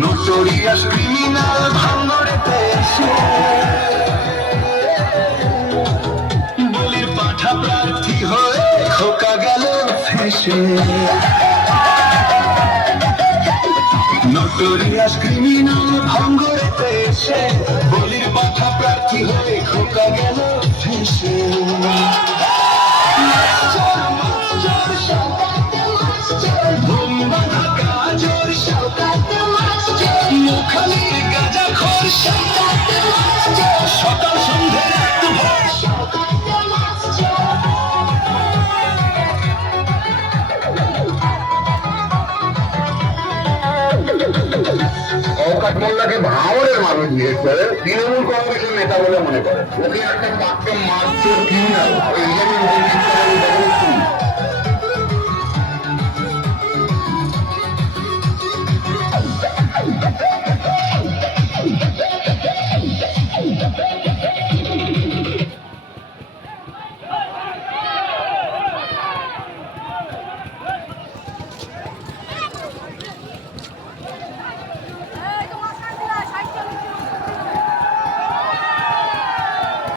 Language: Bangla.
নোটোরিয়াস ক্রিমিনাল ভাঙড়েতে এসে বলির পাঠা প্রার্থী হয়ে খোকা গেল ফেসে। নোটোরিয়াস ক্রিমিনাল ভাঙড়েতে এসে বলির পাঠা প্রার্থী হয়ে খোকা গেল ফেসে। সকাল সন্ধ্যে শওকত মোল্লাকে ভাঙড়ের মানুষ বিশেষ করে তৃণমূল কংগ্রেসের নেতা বলে মনে করে। ওকে একটা পাক্কা মারচোর ক্রিমিনাল